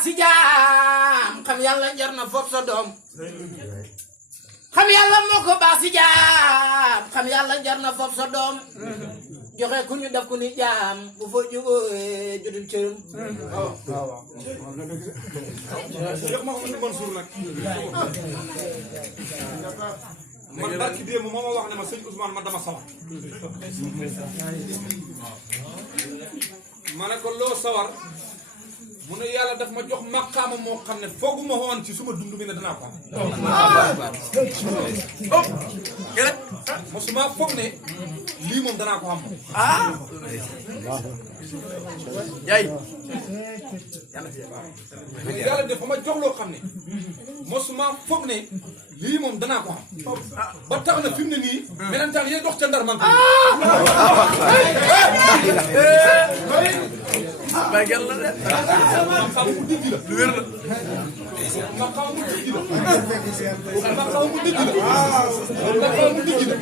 baasi jaam xam yàlla jar na foog sa doom xam yàlla moo ko baasi jaam xam yàlla jar na foog sa doom joxe ku ñu def ku ni jaam bu fa jógoo judul cërëm Cheikh Mouhamadou Mansour nag man barki démb moo ma wax ne ma sëñ Ousmane man dama sawar ma ne ko loo sawar mu ne yàlla daf ma jox maqaama moo xam ne foogu ma woon ci suma dund bi ne danaa ko am mosuma foog ne lii moom danaa ko am yàlla def ma jox loo xam ne mosuma foog ne lii moom danaa ko am ba tax na fi mu ne nii melentaan yee dox ca ndar man ba gel la de maqaam mu digg la lu wér la maqaam mu digg la maqaam mu digg la maqaam mu digg la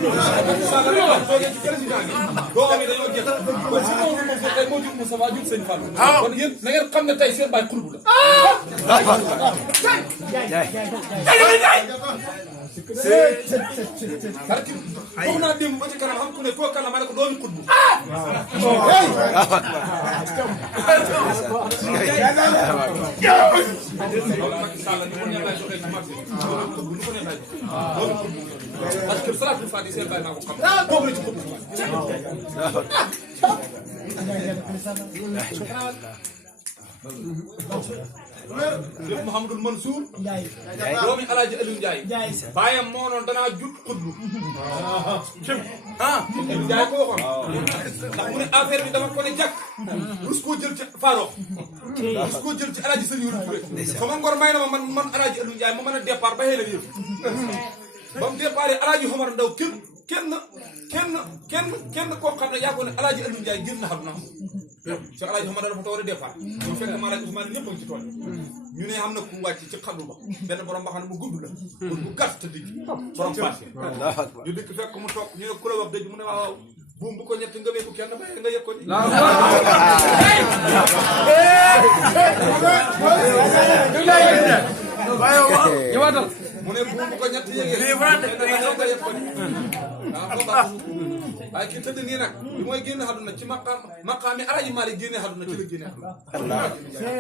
saaga rek la toogee ci président bi doo xam ne dañoo jeex kon si moom moom tey moo jur Moussa jur sëñ Fall kon yéen na ngeen xam ne tey seen baay xurbu la parce que foog naa démb ba ci kanam xam ku ne koo kanam ma ne ko doomi xurbu parce que salaatul faatiha seen baay maa ko xam boobu la ci xurbu Cheikh Mouhamadou Mansour doomi Alaaji Aliou Ndiaye baayam moo noon danaa jut xutbu Aliou Ndiaye ko waxoon ndax mu ne affaire bi dama ko ne jàkk rus koo jël ci Farox rus koo jël ci Alaaji Sëriñ Yuru Touré sama ngor may na ma man Alaaji Aliou Ndiaye ma mën a départ ba xëy na yëf ba mu départ Alaaji Omar Ndaw kenn koo xam ne yaa ko ne Alaaji Aliou Ndiaye génn na xam na Cheikh Alaaji Omar dafa war a départ ñu fekk ma Alaaji Ousmane ñëpp a ngi ci tool ñu ne am na ku wàcc ci xablu ba benn borom ba xam ne bu gudd la bu gàtt te digg borom passé ñu dikk fekk mu toog ñu ne ku la wax dëgg mu ne waaw buum bu ko ñett nga wéeku kenn bàyyi nga yëg ko ni mu ne buum bu ko ñett yëgee nga yëg ko ni waaye ki tëdd nii nag bi mooy génne àdduna ci maqaami Alaaji Maalik génne àdduna ci la génne àdduna